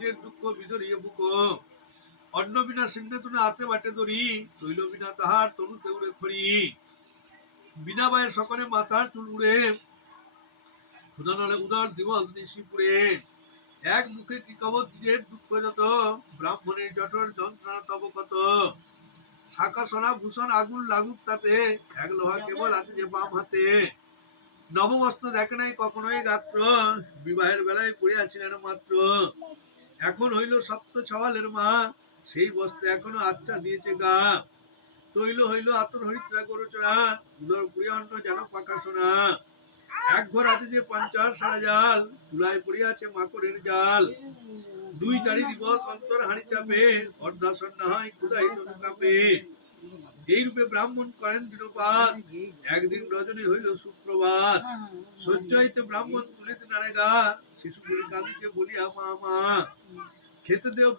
নিজের দুঃখ বিদরিয়ে বুক অন্ন বিনা সিংহে তুলে হাতে বাটে ধরি তৈল বিনা তাহার তনুতে উড়ে খড়ি বিনা বায়ে সকলে মাথার চুল উড়ে উদানলে উদার দিবস নিশিপুরে এক মুখে কি কবর নিজের দুঃখ যত ব্রাহ্মণের জঠর যন্ত্রণা তব কত শাখা সোনা ভূষণ আগুন লাগুক তাতে এক লোহা কেবল আছে যে বাম হাতে নববস্ত্র দেখে নাই কখনোই গাত্র বিবাহের বেলায় পড়িয়াছিলেন মাত্র এখন হইল সপ্ত ছওয়ালের মা সেই বস্ত্রে এখনো আচ্ছা দিয়েছে গা তৈল হইল আতর হরিদ্রা গরুচরা উদর পুড়িয়া অন্ন যেন পাকা সোনা এক ঘর আছে যে 50 সারা জাল চুলায় পড়িয়াছে মাকড়ের জাল দুই চারি দিবস অন্তর হাড়ি চাপে অর্ধাসন না হয় ক্ষুধাই তনু কাঁপে এই রূপে ব্রাহ্মণ করেন দিনপাত একদিন রজনী হইল সুপ্রভাত সহ্য হইতে ব্রাহ্মণ তুলিতে নারে গা শিশুগুলি কাঁদিতে বলিয়া মা মা খেতে দেও